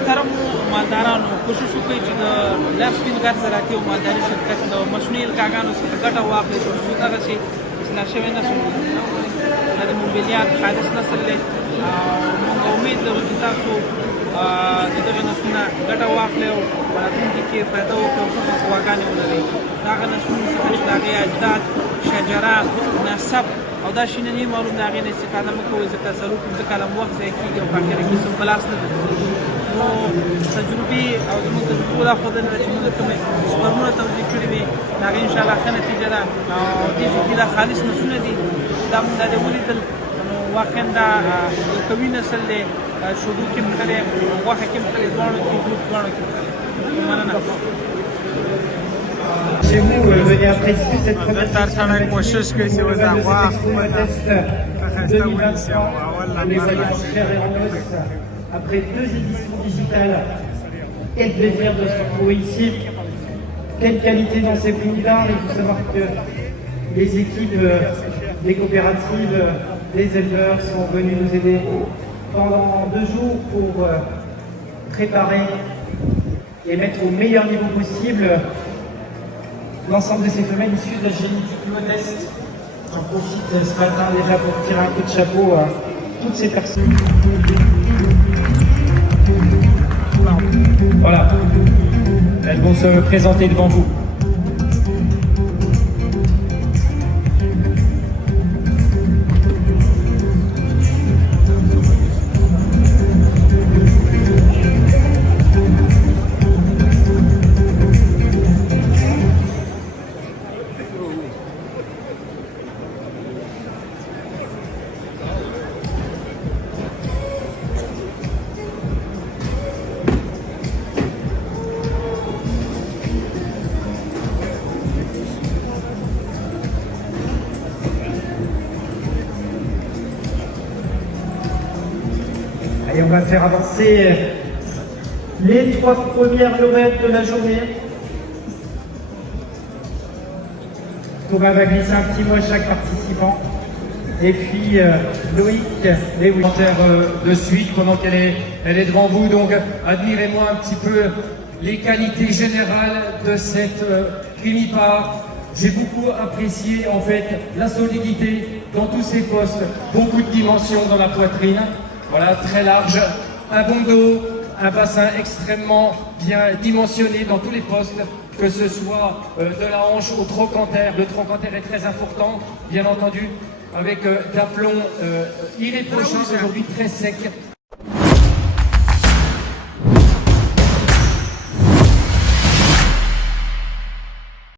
محترمو مالدارانو کوشش وکړئ چې د لاف سپین غر زراعتي او مالداري شرکت د مصنوعي القاګانو څخه ګټه واخلئ تر څو دغسې اصلاح شوی نسل دا د موبیلیات خالص نسل دی موږ امید لرو چې تاسو د دغه نسلونه ګټه واخلئ او په راتلونکي کې فایده وکړئ او ښه غواګانې ولرئ د هغه نسلونو څخه چې د هغې اجداد شجره نسب او دا شي نه نه معلوم د هغې نه استفاده مه کوئ ځکه 4-5 کاله مو وخت ضایع کېږي او په اخره کې څوک په لاس نه درځي نو تجربې او زموږ د تجربو دا ښودنه ده چې موږ کومې سپرمونه توضیح کړي وي د هغې انشاءالله ښه نتیجه ده او دې کې دا خالص نسلونه دي دا موږ دا دې ولیدل نو واقعا دا یو قوي نسل دی شودو کې هم ښه دی غوښه کې هم ښه دی دواړو کې دواړو کې ښه دی مننه Chez vous, venez apprécier cette première session de کوشش کوي چې وځه les alliances Cher et Ramos. Après 2 éditions digitales, quel plaisir de se retrouver ici. Quelle qualité dans ces pays-là. Il faut savoir que les équipes des coopératives, des éleveurs sont venus nous aider pendant 2 jours pour préparer et mettre au meilleur niveau possible l'ensemble de ces femelles issues de la génétique modeste. J'en profite ce matin déjà pour tirer un coup de chapeau à toutes ces personnes. Voilà, elles vont se présenter devant vous. Et on va faire avancer les 3 premières lauréates de la journée. Thomas va glisser un petit mot à chaque participant. Et puis Loïc, les commentaires de suite pendant elle est devant vous. Donc admirez-moi un petit peu les qualités générales de cette Crimipar. J'ai beaucoup apprécié en fait la solidité dans tous ces postes, beaucoup de dimensions dans la poitrine. Voilà, très large, un bon dos, un bassin extrêmement bien dimensionné dans tous les postes, que ce soit de la hanche au trochanter. Le trochanter est très important, bien entendu, avec d'aplomb irréprochable, aujourd'hui très sec.